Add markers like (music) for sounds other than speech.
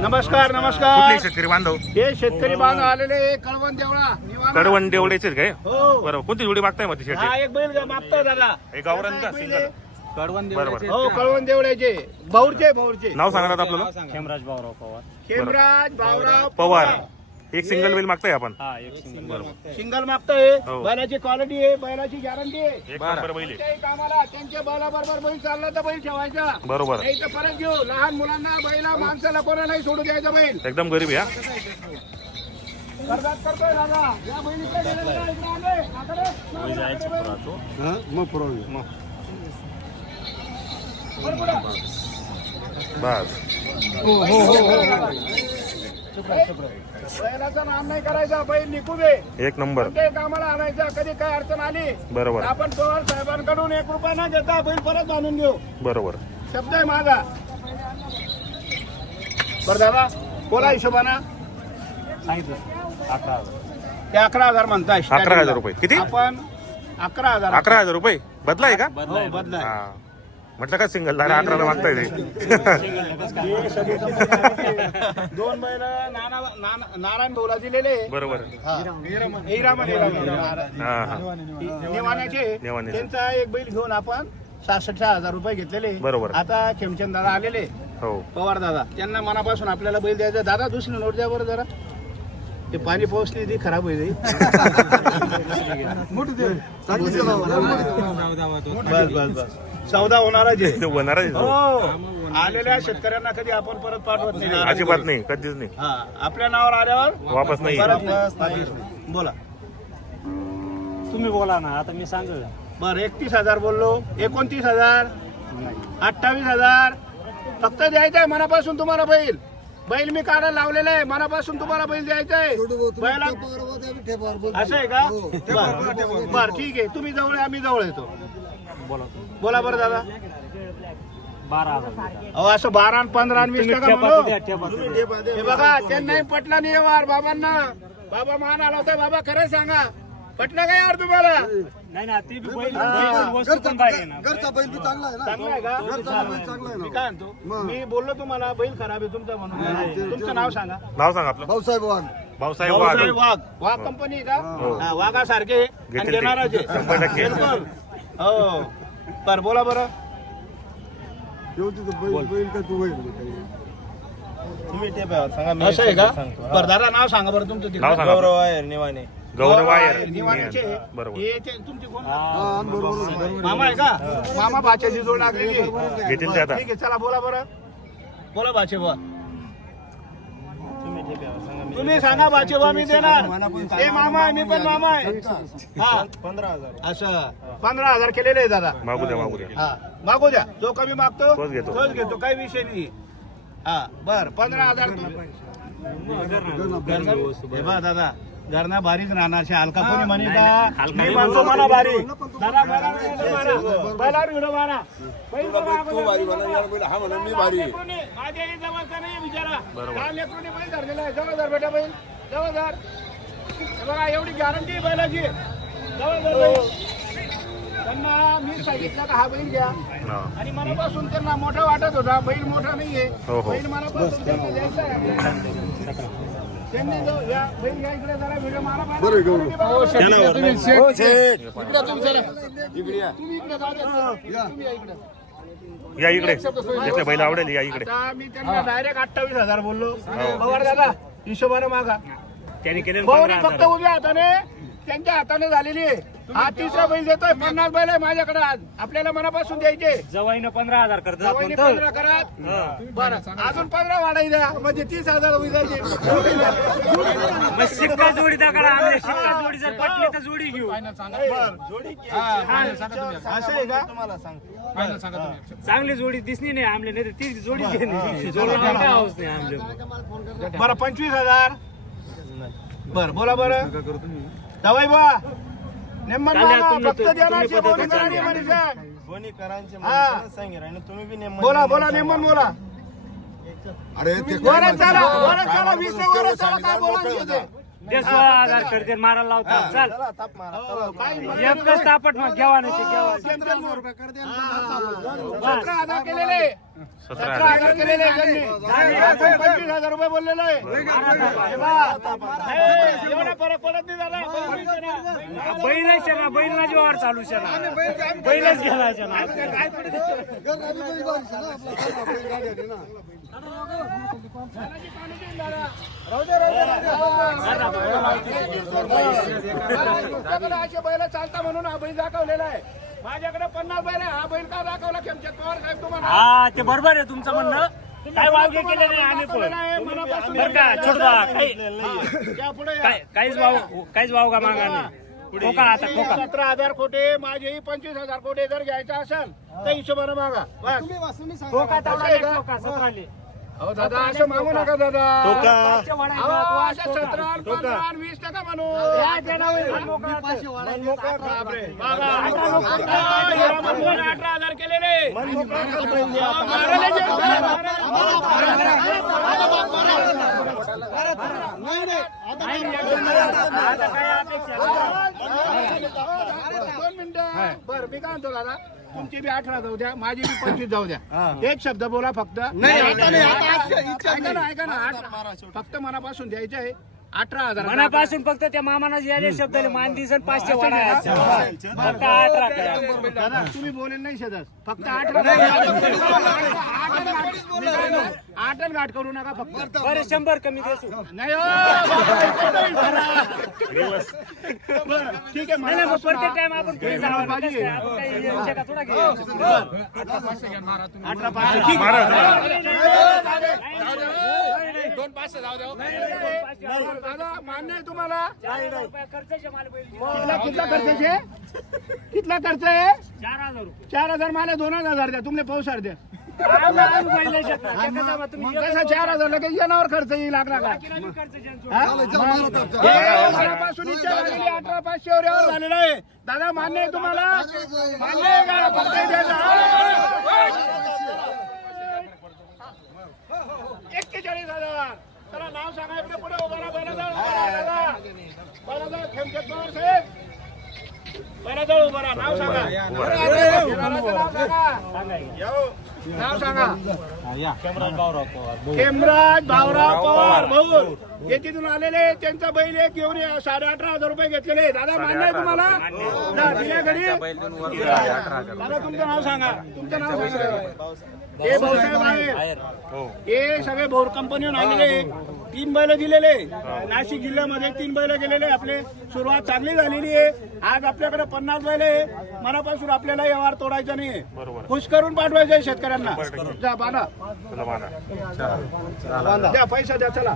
नमस्कार कुठले नमस्कार. शेतकरी बांधव? हे शेतकरी बांधव आलेले कळवण देवळा. निवारा. कडवण देवळेचे काय? हो. बरोबर कोणती जोडी मागताय मग ती हा शेती एक बैल मागतो दादा. एक गावरान का सिंगल? बरोबर हो कळवण देवळ्याचे भाऊरचे भाऊरचे. नाव सांगा दादा आपल्याला. खेमराज भाऊराव पवार. खेमराज भाऊराव पवार. एक सिंगल बैल मागताय आपण. हा एक सिंगल सिंगल मागतोय. हो. बैलाची क्वालिटी आहे बैलाची गॅरंटी आहे. एक नंबर बैल आहे. कोणत्याही कामाला त्यांच्या बैलाबरोबर बैल चालला तर बैल ठेवायचा. बरोबर. नाही तर परत घेऊ. लहान मुलांना बैला माणसाला कोणालाही सोडू द्यायचा बैल. एकदम गरीब आहे हा. कर्जात करतोय दादा. या बहिणीकडे गेलेलं का? इकडे आले. आकडे. जायचं पुरा तो बस. बैलाचं नाम नाही करायचा बैल निघू दे. एक नंबर. कोणत्याही कामाला आणायचा कधी काय अडचण आली बरोबर. आपण पवार साहेबांकडून एक रुपया न घेता बैल परत बांधून घेऊ बरोबर. शब्द आहे माझा. बरं दादा बोला हिशोबाना. सांगितलं अकरा हजार ते अकरा हजार म्हणताय. अकरा हजार रुपये. किती? आपण अकरा हजार. अकरा हजार रुपये. बदलाय का? हो बदलाय. हा. म्हटलं का सिंगल झालं अकराला मागताय ते हे दोन बैल नाना नाना- नारायण भाऊला दिलेले बरोबर हा हा. त्यांचा एक बैल घेऊन आपण सहासष्ट हजार रुपये घेतलेले बरोबर. आता खेमचंद दादा आलेले हो पवार दादा त्यांना मनापासून आपल्याला बैल द्यायचा दादा दुसरी नोट द्या बरं जरा ते पाणी पाऊसली ती खराब होईल बस बस बस सौदा होणारच आहे. ते (laughs) होणारच आहे तो. हो. आलेल्या शेतकऱ्यांना कधी आपण परत पाठवत नाही. अजिबात नाही कधीच नाही. हा आपल्या नावावर आल्यावर वापस नाही. परत नाही. बोला. तुम्ही बोला ना आता मी सांगू बर एकतीस हजार बोललो एकोणतीस हजार अठ्ठावीस हजार. फक्त द्यायचं आहे मनापासून तुम्हाला बैल. बैल मी काढायला लावलेला आहे मनापासून तुम्हाला बैल द्यायचा आहे बैला असं आहे का? बर बर ठीक आहे. तुम्ही जवळ आहे, आम्ही जवळ येतो. बोला बोला बरं दादा. बारा हज़ार अहो असं बारा आणि पंधरा आणि वीस म्हणू. हे बघा त्यांनाही पटला नाही वार बाबांना. बाबा मान आला होता बाबा खरं सांगा. पटलं काय यार तुम्हाला? नाही ना ती बी बैल बैल वस्तू पण पाहिजे ना. घरचा बैल बी चांगला आहे ना? चांगला आहे का? घरचा बैल चांगला आहे मी ना काय म्हणतो? मी बोललो तुम्हाला बैल खराब आहे तुमचा म्हणून. तुमचं नाव सांगा. नाव सांग आपलं. भाऊसाहेब वाघ. भाऊसाहेब वाघ. भाऊसाहेब वाघ वाघ कंपनी का? हा, वाघासारखे. आणि ते. शंभर टक्के. बिलकुल. हो. बर बोला बरं. बैल बैल. का तू बैल असं आहे का? बरं. दादा नाव सांगा बरं तुमचं नाव. सांगा. आहे निवाने. गौरव वायर. निवाण्याचे. बरोबर. हे ते तुमचे कोण? बरोबर. मामा आहे का? मामा भाच्याची जोड लागलेली आहे. घेतील ते आता. ठीक आहे चला बोला बरं. बोला भाचे बुवा तुम्ही सांगा भाचे बुवा मी देणार. ते मामा आहे मी पण मामा आहे. हा. पंधरा हजार. असं पंधरा हजार केलेले आहे दादा. मागू द्या मागू द्या. हा. मागू द्या. जो कमी मागतो तोच घेतो. तोच घेतो. काही विषय नाही हा. बर पंधरा हजार हे बा दादा. घरना बारीक राहणार शे हलका कोणी म्हणे का मी म्हणतो मला बारी दादा बैलावर व्हिडिओ मारा. बैलावर व्हिडिओ मारा. बैल बघा अगोदर. हा म्हणून मी भारी आहे. लेकरूने, माझ्या आई जवळचा नाही बिचारा बरोबर. लहान लेकरूने बैल धरलेला आहे जवळ धर बेटा बैल जवळ धर हे बघा एवढी गॅरंटी आहे बैलाची जवळ धर बैल. त्यांना मी सांगितलं का हा बैल घ्या हा. आणि मनापासून त्यांना मोठा वाटत होता बैल मोठा नाहीये हो, हो. बैल मनापासून त्यांना द्यायचा आहे आपल्याला. या इकडे जरा व्हिडिओ मारा मारा. बरं, गौरव. तुम्ही इकडे तुम्ही जरा. तुम्ही इकडे जा द्या. तुम्ही या. इकडे. या इकडे. घेतलं बैल आवडेल या इकडे. मी त्यांना डायरेक्ट अठ्ठावीस हजार बोललो. पवार दादा हिशोबाने मागा. त्याने केले फक्त उद्या हाताने त्यांच्या हाताने झालेली आहे. हा तिसरा बैल देतोय. पन्नास बैल आहे माझ्याकडे आज. आपल्याला मनापासून द्यायचे. जवाईनं पंधरा हजार आपण पंधरा करा बरं अजून पंधरा वाढाई द्या. म्हणजे तीस हजार होईल. मग शिक्का जोडी दाखला आम्ही शिक्का जोडी जर पटली तर जोडी घेऊ. हा, असं आहे का? चांगली जोडी दिसली नाही आमले नाही तर ती जोडी घेणे. जोडी काय नाही आमले. बरं पंचवीस हजार. बर बोला बरं. दवाई बा बोला बोला नेमन बोला. अरे चला चला वीस चला काय बोला ते सोळा हजार करते मारायला लावतात चल. चला ताप मारा हो, काय एकच तापट मग घ्यावा नाही ते घ्यावा सतरा हजार केलेले. सतरा हजार. केलेले त्यांनी आपण पंचवीस हजार रुपये बोललेलो. आहे हे बा. हे, एवढा फरक पडत नाही दादा बैलच आहे ना बैल ना जीवावर चालू शना बैलच घ्यायचा ना. तुमच्याकडे असे बैल चालता म्हणून हा बैल दाखवलेला आहे. माझ्याकडे पन्नास बैल आहे. हा बैल का दाखवला खेमचंद पवार साहेब तुम्हाला? हा ते बरोबर आहे तुमचं म्हणणं. काय वावगे केले नाही आम्ही पण बरं का काही. काय- काहीच वाव काहीच वाव का मागा नाही? खोका आता खोका. सतरा हजार कोटे माझेही पंचवीस हजार कोटे जर घ्यायचा असेल तर हिशोबाने मागा. बस. खोका तेवढा एक खोका सतराले अहो दादा असं मागू नका दादा. अहो, असं. सतरा पंधरा आणि वीस टका म्हणू या आता. अठरा हजार केलेले. मारायला. दोन मिनिटं बरं मी काय म्हणतो दादा तुमची बी अठरा जाऊ द्या माझी बी पंचवीस जाऊ द्या एक शब्द बोला फक्त ऐका ना ऐका ना. फक्त मनापासून द्यायचे आहे. अठरा हजार मनापासून फक्त त्या मामाना याले शब्द मान दिसन पाचशे वाढायचे फक्त अठरा करा. तुम्ही बोलेल नाही शेतात फक्त अठरा आठ आणि घाट करू नका फक्त बरं शंभर कमी देसू नाही हो. ठीक आहे प्रत्येक टाइम आपण थोडा घ्यायचं. अठरा पाचशे दोन पाचशे जाऊ द्या बरं, दादा मान्य आहे तुम्हाला. कितला कितला खर्च आहे? कितला खर्च आहे? चार हजार रुपये. चार हजार मला दोन हजार द्या. तुमले पावसार द्या. कसं चार हजार लगेच येणार खर्च येईल लागला का इच्छा अठरा पाचशे वर यावर झालेलं आहे. दादा मान्य आहे तुम्हाला? मान्य आहे का फक्त द्यायचं. एक्केचाळीस हजार चला नाव सांगा इकडे पुढे उभा राहा बैलाजवळ उभा राहा. दादा. बैलाजवळ खेमचंद पवार साहेब. बैलाजवळ उभा राहा. नाव सांगा. नाव सांगा. नाव सांगा. हेमराज भाऊराव पवार भाऊ हे तिथून आलेले त्यांचा बैल एक घेऊन साडे अठरा हजार रुपये घेतलेले. दादा मान्य आहे तुम्हाला? दिल्या घरी? दादा तुमचं नाव सांगा. तुमचं नाव सांगा. हे भाऊसाहेब आहे हो. हे सगळे भोर कंपनीहून आलेले तीन बैल दिलेले. नाशिक जिल्ह्यामध्ये तीन बैल गेलेले. आपले सुरुवात चांगली झालेली आहे. आज आपल्याकडे पन्नास बैल आहे. मनापासून आपल्याला व्यवहार तोडायचा नाही. खुश करून पाठवायचं आहे शेतकऱ्यांना. जा बांधा. द्या पैसा द्या चला.